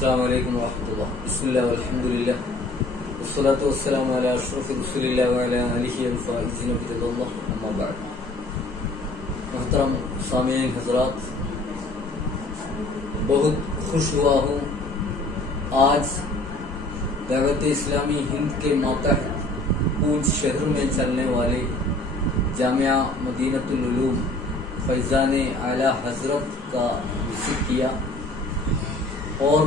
السلام علیکم ورحمۃ اللہ. بسم اللہ والحمد للہ والصلاۃ والسلام علی اشرف رسول اللہ وعلی آلہ الفائزین برضا اللہ. اما بعد. محترم سامعین حضرات، بہت خوش ہوا ہوں آج دعوت اسلامی ہند کے ماتحت پونچھ شہر میں چلنے والے جامعہ مدینۃ العلوم فیضان اعلیٰ حضرت کا وزٹ کیا، اور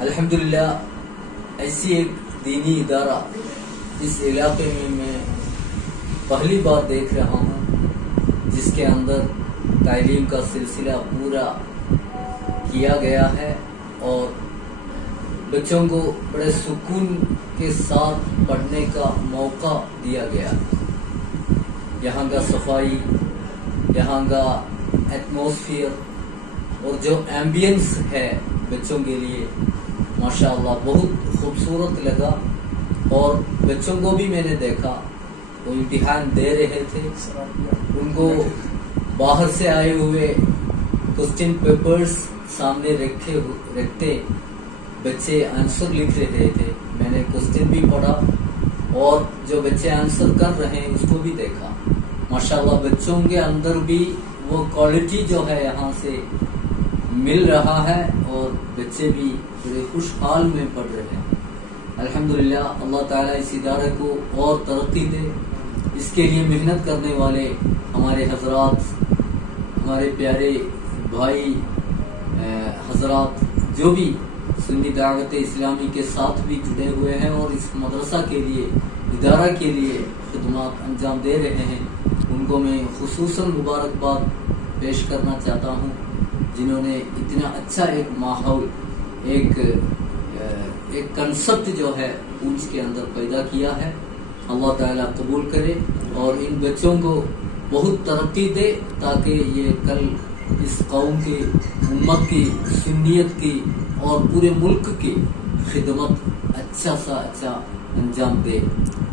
الحمدللہ ایسی ایک دینی ادارہ اس علاقے میں پہلی بار دیکھ رہا ہوں جس کے اندر تعلیم کا سلسلہ پورا کیا گیا ہے اور بچوں کو بڑے سکون کے ساتھ پڑھنے کا موقع دیا گیا. یہاں کا صفائی، یہاں کا ایٹماسفیئر اور جو ایمبینس ہے بچوں کے لیے ماشاءاللہ بہت خوبصورت لگا. اور بچوں کو بھی میں نے دیکھا، وہ امتحان دے رہے تھے، ان کو باہر سے آئے ہوئے کوسچن پیپرز سامنے رکھتے بچے آنسر لکھ رہے تھے. میں نے کوسچن بھی پڑھا اور جو بچے آنسر کر رہے ہیں اس کو بھی دیکھا. ماشاءاللہ بچوں کے اندر بھی وہ کوالٹی جو ہے یہاں سے مل رہا ہے اور بچے بھی بڑے خوشحال میں پڑھ رہے ہیں. الحمدللہ اللہ تعالیٰ اس ادارے کو اور ترقی دے. اس کے لیے محنت کرنے والے ہمارے حضرات، ہمارے پیارے بھائی حضرات جو بھی سنی دعوت اسلامی کے ساتھ بھی جڑے ہوئے ہیں اور اس مدرسہ کے لیے، ادارہ کے لیے خدمات انجام دے رہے ہیں، ان کو میں خصوصاً مبارکباد پیش کرنا چاہتا ہوں، جنہوں نے اتنا اچھا ایک ماحول، ایک کنسپٹ جو ہے پونچھ کے اندر پیدا کیا ہے. اللہ تعالیٰ قبول کرے اور ان بچوں کو بہت ترقی دے تاکہ یہ کل اس قوم کی، امت کی، سنیت کی اور پورے ملک کی خدمت اچھا سا اچھا انجام دے.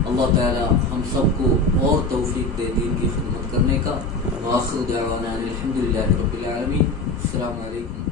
اللہ تعالیٰ ہم سب کو اور توفیق دے دین کی خدمت کرنے کا. وآخر دعوانا الحمدللہ رب العالمین. السلام علیکم.